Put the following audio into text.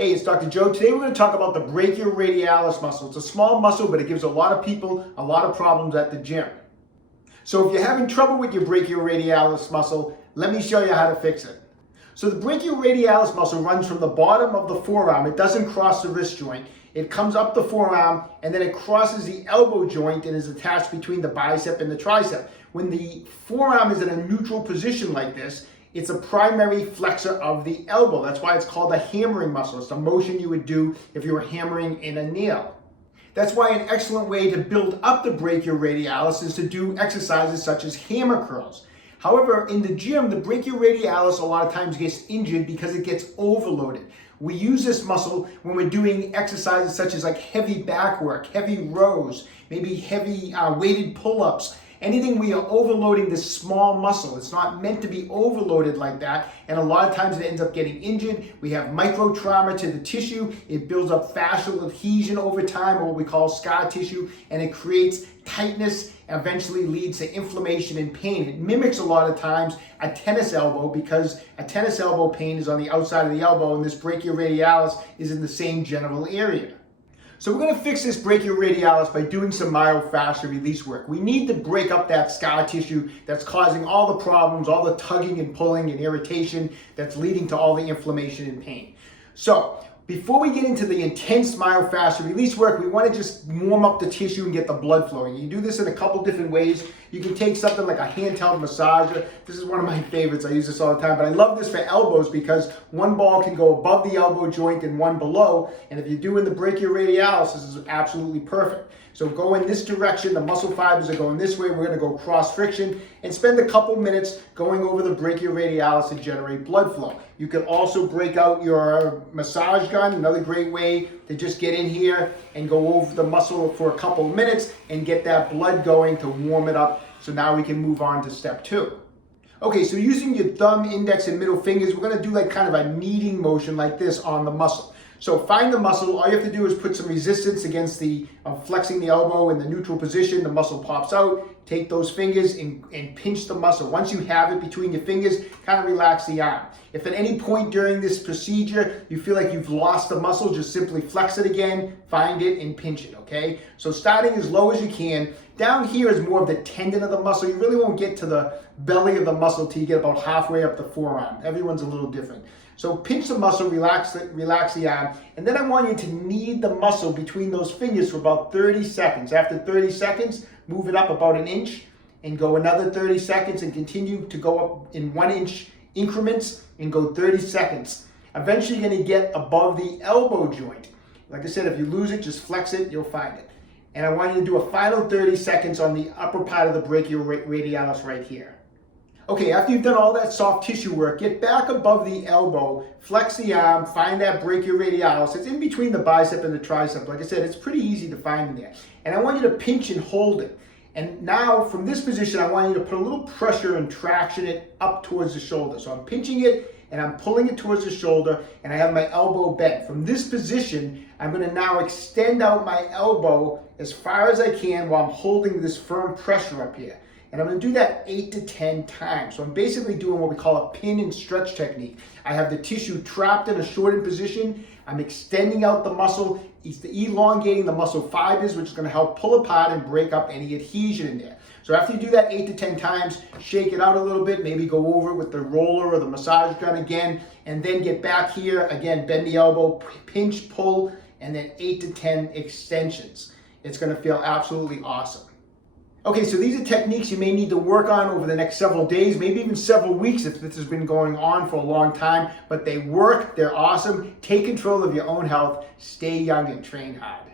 Hey, it's Dr. Joe. Today we're going to talk about the brachioradialis muscle. It's a small muscle, but it gives a lot of people a lot of problems at the gym. So if you're having trouble with your brachioradialis muscle, let me show you how to fix it. So the brachioradialis muscle runs from the bottom of the forearm. It doesn't cross the wrist joint. It comes up the forearm and then it crosses the elbow joint and is attached between the bicep and the tricep. When the forearm is in a neutral position like this, it's a primary flexor of the elbow. That's why it's called a hammering muscle. It's the motion you would do if you were hammering in a nail. That's why an excellent way to build up the brachioradialis is to do exercises such as hammer curls. However, in the gym, the brachioradialis a lot of times gets injured because it gets overloaded. We use this muscle when we're doing exercises such as like heavy back work, heavy rows, maybe heavy weighted pull-ups. Anything we are overloading this small muscle. It's not meant to be overloaded like that, and a lot of times it ends up getting injured. We have micro trauma to the tissue. It builds up fascial adhesion over time, or what we call scar tissue, and it creates tightness and eventually leads to inflammation and pain. It mimics a lot of times a tennis elbow because a tennis elbow pain is on the outside of the elbow, and this brachioradialis is in the same general area. So we're going to fix this brachioradialis by doing some myofascial release work. We need to break up that scar tissue that's causing all the problems, all the tugging and pulling and irritation that's leading to all the inflammation and pain. So before we get into the intense myofascial release work, we want to just warm up the tissue and get the blood flowing. You do this in a couple different ways. You can take something like a handheld massager. This is one of my favorites. I use this all the time, but I love this for elbows because one ball can go above the elbow joint and one below. And if you're doing the brachioradialis, this is absolutely perfect. So go in this direction. The muscle fibers are going this way. We're going to go cross friction and spend a couple minutes going over the brachioradialis to generate blood flow. You can also break out your massage gun, another great way to just get in here and go over the muscle for a couple of minutes and get that blood going to warm it up. So now we can move on to step 2. Okay, so using your thumb, index, and middle fingers, we're going to do like kind of a kneading motion like this on the muscle. So find the muscle. All you have to do is put some resistance against the flexing the elbow in the neutral position. The muscle pops out. Take those fingers and pinch the muscle. Once you have it between your fingers, kind of relax the arm. If at any point during this procedure you feel like you've lost the muscle, just simply flex it again, find it, and pinch it, okay? So starting as low as you can. Down here is more of the tendon of the muscle. You really won't get to the belly of the muscle till you get about halfway up the forearm. Everyone's a little different. So pinch the muscle, relax the arm, and then I want you to knead the muscle between those fingers for about 30 seconds. After 30 seconds, move it up about an inch and go another 30 seconds and continue to go up in 1-inch increments and go 30 seconds. Eventually you're going to get above the elbow joint. Like I said, if you lose it, just flex it, you'll find it. And I want you to do a final 30 seconds on the upper part of the brachioradialis right here. Okay, after you've done all that soft tissue work, get back above the elbow, flex the arm, find that brachioradialis. It's in between the bicep and the tricep. Like I said, it's pretty easy to find in there. And I want you to pinch and hold it. And now from this position, I want you to put a little pressure and traction it up towards the shoulder. So I'm pinching it and I'm pulling it towards the shoulder and I have my elbow bent. From this position, I'm going to now extend out my elbow as far as I can while I'm holding this firm pressure up here. And I'm going to do that 8 to 10 times. So I'm basically doing what we call a pin and stretch technique. I have the tissue trapped in a shortened position. I'm extending out the muscle. It's elongating the muscle fibers, which is going to help pull apart and break up any adhesion in there. So after you do that 8 to 10 times, shake it out a little bit, maybe go over it with the roller or the massage gun again, and then get back here, again, bend the elbow, pinch, pull, and then 8 to 10 extensions. It's going to feel absolutely awesome. Okay, so these are techniques you may need to work on over the next several days, maybe even several weeks if this has been going on for a long time, but they work, they're awesome. Take control of your own health, stay young, and train hard.